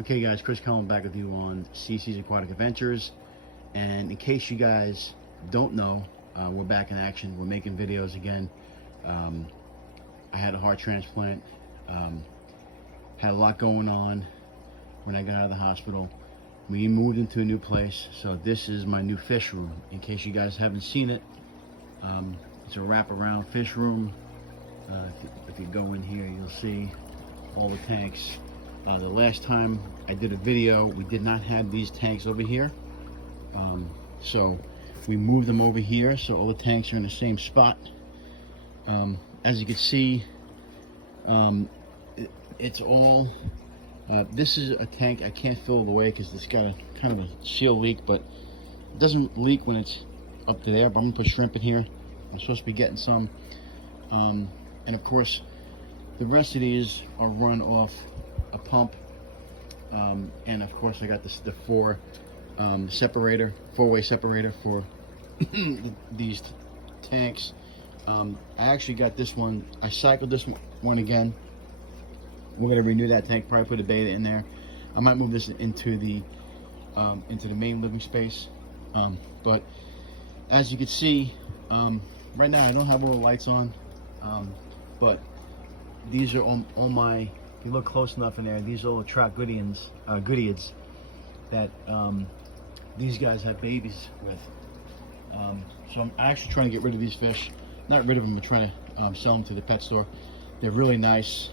Okay guys, Chris Cullen back with you on CC's Aquatic Adventures. And in case you guys don't know, we're back in action. We're making videos again. I had a heart transplant, had a lot going on when I got out of the hospital. We moved into a new place, so this is my new fish room. In case you guys haven't seen it, it's a wraparound fish room. If you go in here, you'll see all the tanks. The last time I did a video, we did not have these tanks over here, so we moved them over here, so all the tanks are in the same spot. As you can see, it's all this is a tank I can't fill all the way because it's got a kind of a seal leak, but it doesn't leak when it's up to there. But I'm gonna put shrimp in here. I'm supposed to be getting some, and of course the rest of these are run off a pump, and of course I got this the four-way separator for these tanks. I actually got this one. I cycled this one again. We're gonna renew that tank. Probably put a beta in there. I might move this into the main living space. But as you can see, right now I don't have all the lights on, but these are all my. If you look close enough in there, these are all the trout goodeids that these guys have babies with. So I'm actually trying to get rid of these fish. Not rid of them, but trying to sell them to the pet store. They're really nice.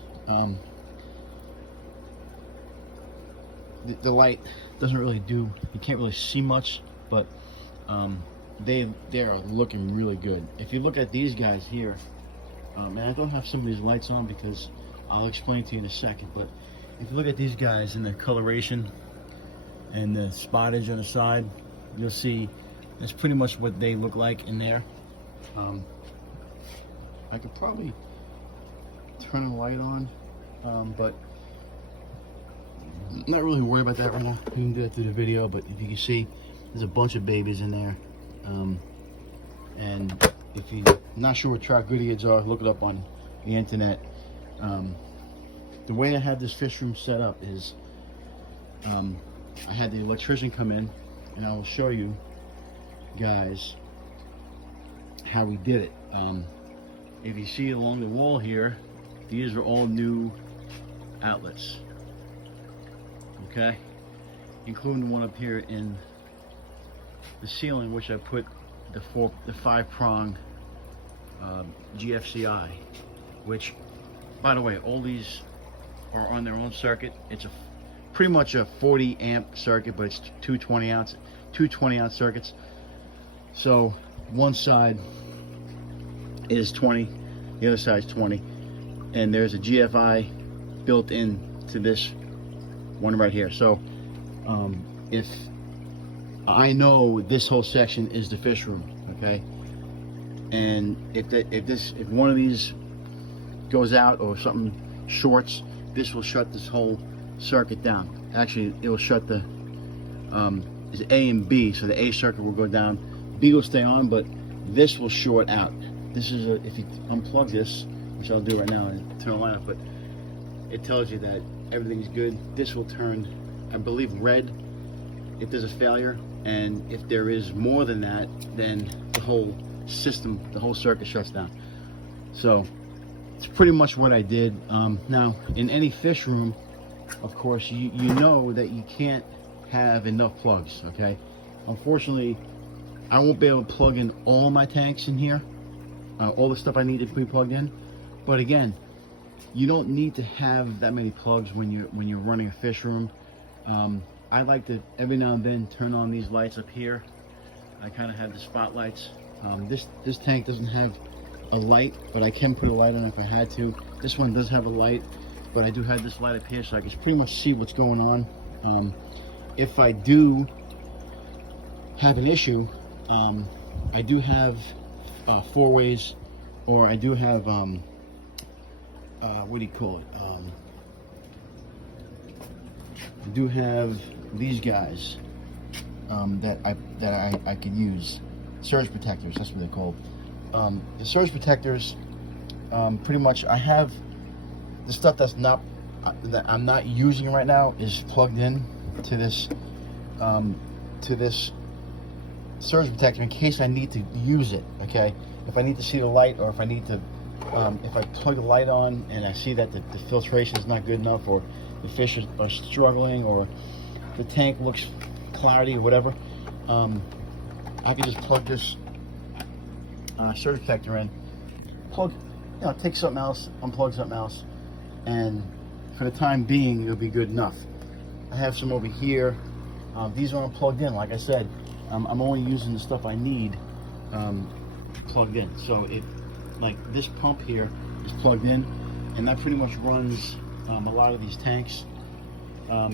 The light doesn't really do, you can't really see much, but they are looking really good. If you look at these guys here, and I don't have some of these lights on because I'll explain to you in a second, but if you look at these guys and their coloration and the spottage on the side, you'll see that's pretty much what they look like in there. I could probably turn the light on, but I'm not really worried about that right now. We can do that through the video, but if you can see, there's a bunch of babies in there. And if you're not sure what trout goodeids are, look it up on the internet. The way I have this fish room set up is I had the electrician come in, and I will show you guys how we did it. If you see along the wall here, these are all new outlets, okay, including the one up here in the ceiling, which I put the 5-prong GFCI, which, by the way, all these are on their own circuit. It's pretty much a 40 amp circuit, but it's two 20 ounce circuits. So one side is 20, the other side is 20, and there's a GFI built in to this one right here. So if I know this whole section is the fish room, okay, and if one of these goes out or something shorts, this will shut this whole circuit down. Actually, it will shut the it's A and B, so the A circuit will go down, B will stay on, but this will short out. This is if you unplug this, which I'll do right now and turn the light off, but it tells you that everything's good. This will turn, I believe, red if there's a failure, and if there is more than that, then the whole system, the whole circuit shuts down. So it's pretty much what I did. Now, in any fish room, of course, you know that you can't have enough plugs, okay? Unfortunately, I won't be able to plug in all my tanks in here, all the stuff I need to be plugged in. But again, you don't need to have that many plugs when you're running a fish room. I like to every now and then turn on these lights up here. I kind of have the spotlights. This tank doesn't have a light, but I can put a light on if I had to. This one does have a light, but I do have this light up here, so I can pretty much see what's going on. If I do have an issue, I do have 4-ways, or I do have what do you call it? I do have these guys that I could use. Surge protectors, that's what they're called. The surge protectors, pretty much I have the stuff that's not that I'm not using right now is plugged in to this surge protector in case I need to use it. Okay, if I need to see the light, or if I need to, if I plug the light on and I see that the filtration is not good enough, or the fish are struggling, or the tank looks cloudy or whatever, I can just plug this surge protector in, take something else, unplug something else, and for the time being it'll be good enough. I have some over here. These aren't plugged in, like I said. I'm only using the stuff I need plugged in. So like this pump here is plugged in, and that pretty much runs a lot of these tanks.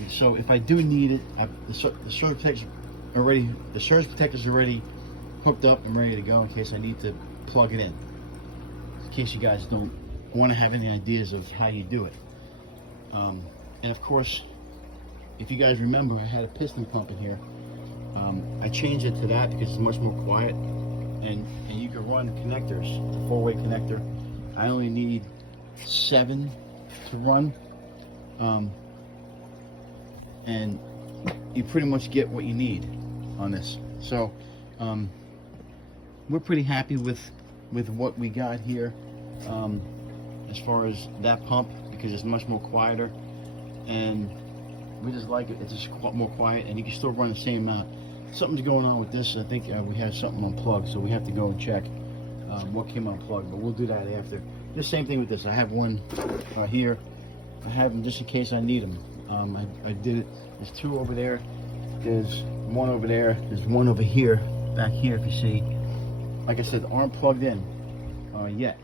So if I do need it, the surge protector's already hooked up and ready to go in case I need to plug it in case you guys don't want to have any ideas of how you do it. And of course, if you guys remember, I had a piston pump in here. I changed it to that because it's much more quiet, and you can run connectors, a 4-way connector. I only need 7 to run, and you pretty much get what you need on this. So we're pretty happy with what we got here as far as that pump, because it's much more quieter, and we just like it. It's just more quiet, and you can still run the same amount. Something's going on with this. I think we have something unplugged, so we have to go and check what came unplugged, but we'll do that after. The same thing with this. I have one here. I have them just in case I need them. I did it. There's 2 over there. There's 1 over there. There's 1 over here, back here, if you see. Like I said, aren't plugged in yet.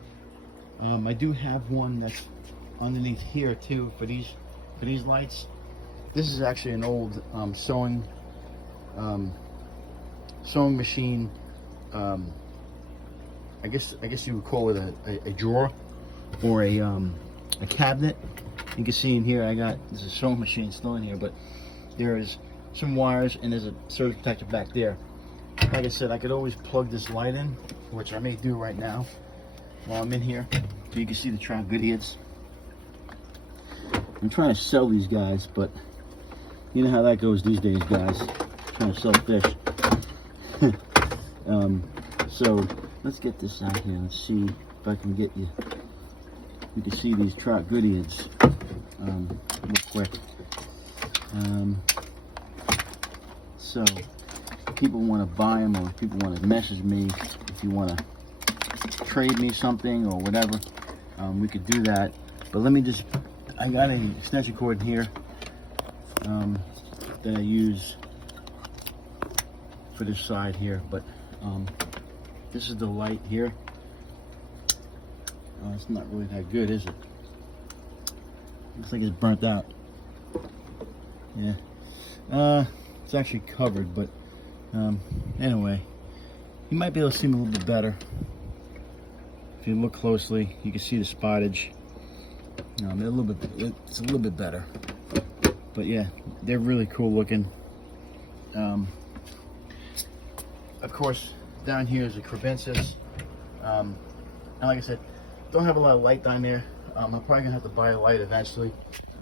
I do have one that's underneath here too for these lights. This is actually an old sewing machine. I guess you would call it a drawer or a cabinet. You can see in here there's a sewing machine still in here, but there's some wires and there's a surge protector back there. Like I said, I could always plug this light in, which I may do right now while I'm in here, so you can see the trout good idiots. I'm trying to sell these guys, but you know how that goes these days, guys. Trying to sell fish. So let's get this out here. Let's see if I can get you. You can see these trout good idiots real quick. So people want to buy them, or people want to message me if you want to trade me something or whatever, we could do that. But let me just, I got an extension cord here that I use for this side here, but this is the light here. It's not really that good, is it? Looks like it's burnt out. Yeah, it's actually covered, but anyway, you might be able to see them a little bit better. If you look closely, you can see the spottage. It's a little bit better. But yeah, they're really cool looking. Of course, down here is a crebensis. And like I said, don't have a lot of light down there. I'm probably gonna have to buy a light eventually.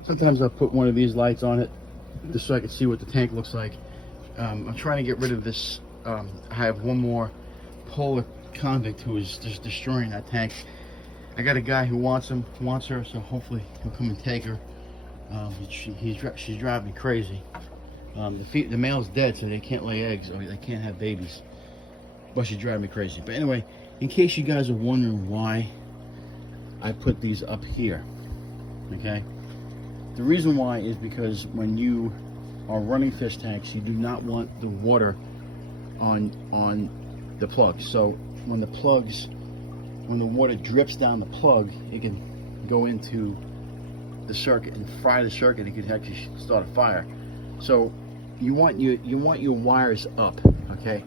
Sometimes I'll put one of these lights on it just so I can see what the tank looks like. I'm trying to get rid of this. I have one more polar convict who is just destroying that tank. I got a guy who wants her, so hopefully he'll come and take her. She's driving me crazy. The male's dead, so they can't lay eggs, or they can't have babies. But she's driving me crazy. But anyway, in case you guys are wondering why I put these up here, okay? The reason why is because when you are running fish tanks, you do not want the water on the plugs. So when the water drips down the plug, it can go into the circuit and fry the circuit. It could actually start a fire. So you want your wires up, okay?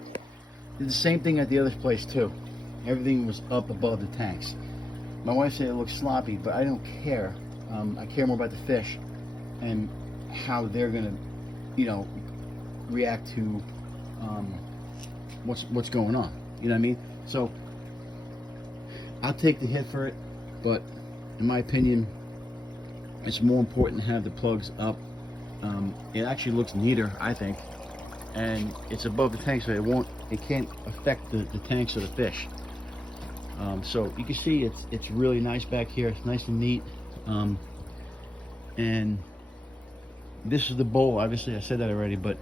Did the same thing at the other place too. Everything was up above the tanks. My wife said it looked sloppy, but I don't care. I care more about the fish and how they're gonna, react to what's going on. You know what I mean? So I'll take the hit for it, but in my opinion, it's more important to have the plugs up. It actually looks neater, I think, and it's above the tank, so it can't affect the tanks of the fish. So you can see it's really nice back here. It's nice and neat. And this is the bowl. Obviously, I said that already, but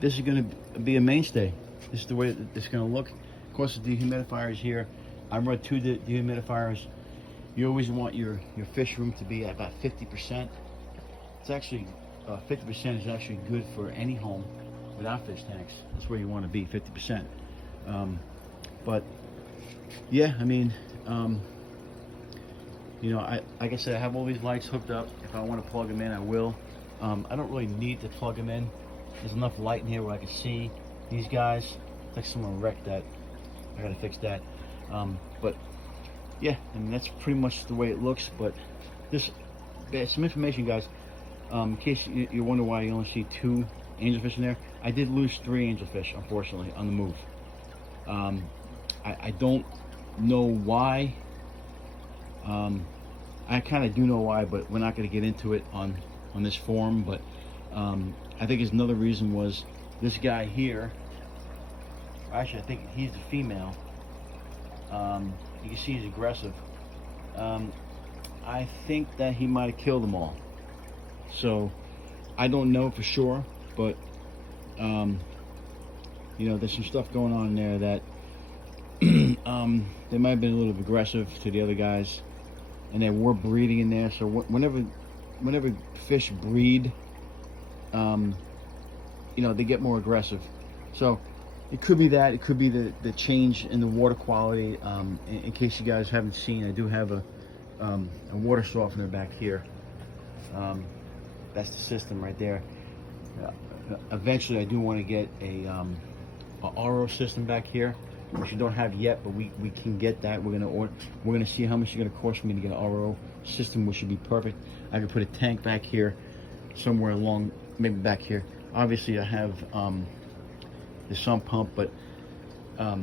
this is going to be a mainstay. This is the way it's going to look. Of course, the dehumidifier is here. I brought 2 dehumidifiers. You always want your fish room to be at about 50%. It's actually 50% is actually good for any home without fish tanks. That's where you want to be, 50%. But yeah, I mean, you know, like I said, I have all these lights hooked up. If I want to plug them in, I will. I don't really need to plug them in. There's enough light in here where I can see these guys. It's like someone wrecked that. I gotta fix that. But yeah, I mean, that's pretty much the way it looks. But this, some information, guys. In case you wonder why you only see 2 angelfish in there, I did lose 3 angelfish, unfortunately, on the move. I don't know why. I kind of do know why, but we're not going to get into it on this forum. But I think another reason was this guy here. Actually, I think he's the female. You can see he's aggressive. I think that he might have killed them all. So I don't know for sure, but you know, there's some stuff going on there that they might have been a little aggressive to the other guys, and they were breeding in there. So whenever fish breed, you know, they get more aggressive. So it could be that. It could be the change in the water quality. In case you guys haven't seen, I do have a water softener back here. That's the system right there. Eventually, I do want to get a RO system back here, which you don't have yet, but we can get that. We're gonna see how much it's gonna cost for me to get an RO system, which should be perfect. I could put a tank back here, somewhere along, maybe back here. Obviously, I have the sump pump, but I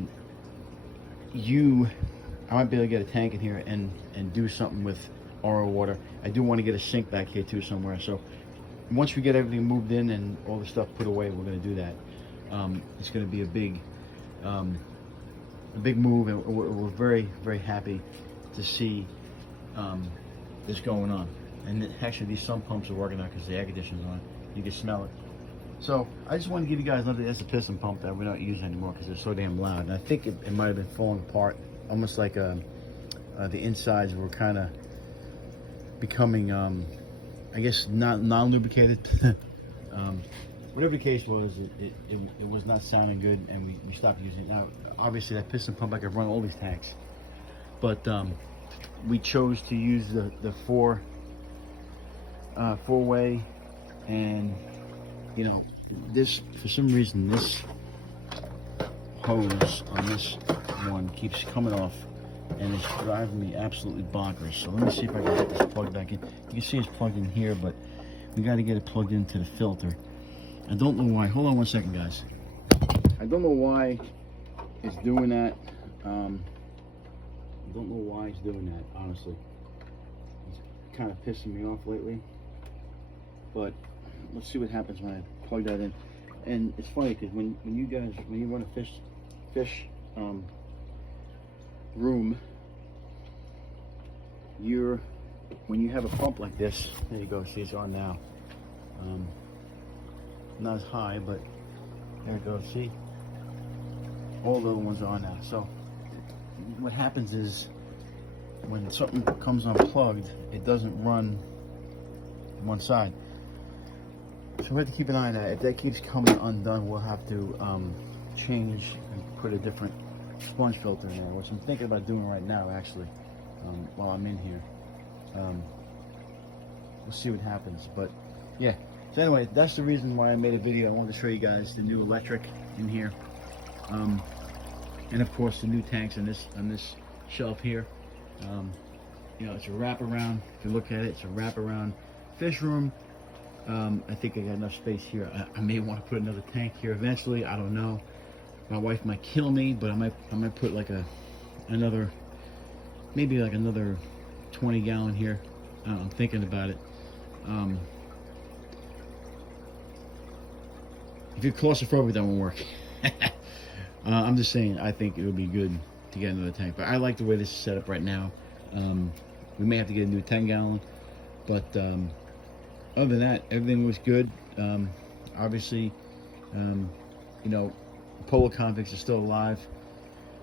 might be able to get a tank in here and do something with RO water. I do want to get a sink back here too somewhere. So once we get everything moved in and all the stuff put away, we're going to do that. It's going to be a big move, and we're very, very happy to see this going on. And actually, these sump pumps are working out because the air conditioner's on. You can smell it. So I just want to give you guys another. That's a piston pump that we don't use anymore because it's so damn loud. And I think it might have been falling apart, almost like the insides were kind of becoming, I guess, not non-lubricated. Whatever the case was, it was not sounding good, and we stopped using it. Now, obviously, that piston pump, I could run all these tanks, but we chose to use the four-way, and you know, this, for some reason, this hose on this one keeps coming off, and it's driving me absolutely bonkers. So let me see if I can get this plugged back in. You can see it's plugged in here, but we got to get it plugged into the filter. I don't know why. Hold on one second, guys. I don't know why it's doing that. I don't know why it's doing that, honestly. It's kind of pissing me off lately. But let's see what happens when I plug that in. And it's funny because when you run a fish room, when you have a pump like this, there you go, see it's on now. Not as high, but there it goes, see? All the other ones are on now. So what happens is when something comes unplugged, it doesn't run one side. So we have to keep an eye on that. If that keeps coming undone, we'll have to change and put a different sponge filter in there, which I'm thinking about doing right now, actually, while I'm in here. We'll see what happens, but yeah. So anyway, that's the reason why I made a video. I wanted to show you guys the new electric in here, and of course the new tanks on this shelf here. You know, it's a wraparound. If you look at it, it's a wraparound fish room. I think I got enough space here. I may want to put another tank here eventually. I don't know. My wife might kill me, but I might put like another 20 gallon here. I'm thinking about it. If you're claustrophobic, that won't work. I'm just saying, I think it would be good to get another tank. But I like the way this is set up right now. We may have to get a new 10-gallon. But other than that, everything was good. Obviously, you know, polar convicts are still alive.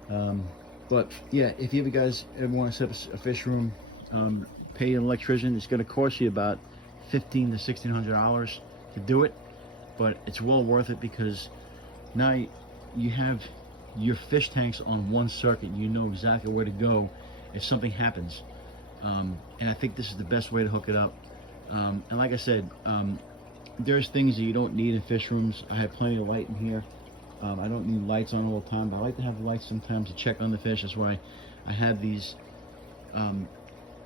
But yeah, if you guys ever want to set up a fish room, pay an electrician. It's going to cost you about $1,500 to $1,600 to do it, but it's well worth it, because now you have your fish tanks on one circuit. You know exactly where to go if something happens, and I think this is the best way to hook it up. And like I said, there's things that you don't need in fish rooms. I have plenty of light in here. I don't need lights on all the time, but I like to have lights sometimes to check on the fish. That's why I have these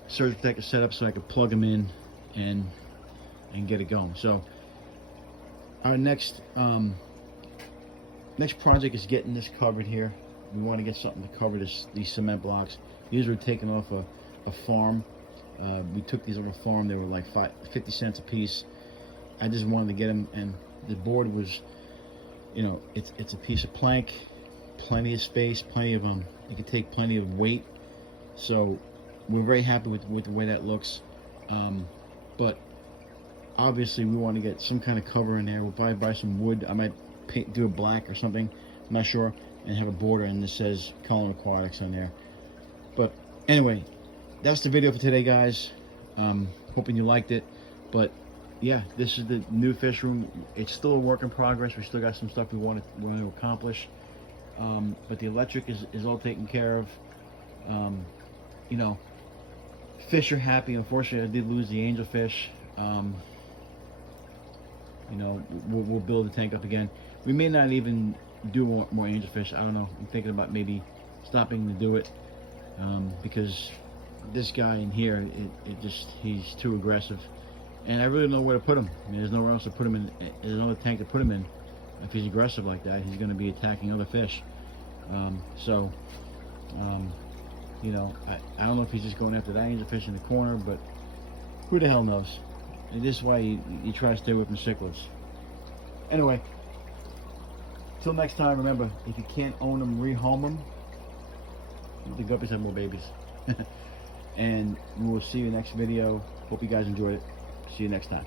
surge protectors set up, so I can plug them in and get it going. So our next project is getting this covered here. We want to get something to cover these cement blocks. These were taken off a farm. We took these off a farm. They were like 50 cents a piece. I just wanted to get them, and the board was, you know, it's a piece of plank, plenty of space, plenty of you can take plenty of weight. So we're very happy with the way that looks. But obviously we want to get some kind of cover in there. We'll probably buy some wood. I might do it black or something, I'm not sure, and have a border, and this says Colin Aquatics on there. But anyway, that's the video for today, guys. Hoping you liked it. But yeah, this is the new fish room. It's still a work in progress. We still got some stuff we want to accomplish. But the electric is all taken care of. You know, fish are happy. Unfortunately, I did lose the angelfish. You know, we'll build the tank up again. We may not even do more angelfish. I don't know. I'm thinking about maybe stopping to do it, because this guy in here, he's too aggressive, and I really don't know where to put him. I mean, there's nowhere else to put him in. There's another tank to put him in. If he's aggressive like that, he's going to be attacking other fish. You know, I don't know if he's just going after that angelfish in the corner, but who the hell knows? And this is why you try to stay away from cichlids. Anyway, till next time, remember, if you can't own them, rehome them. The guppies have more babies. And we will see you next video. Hope you guys enjoyed it. See you next time.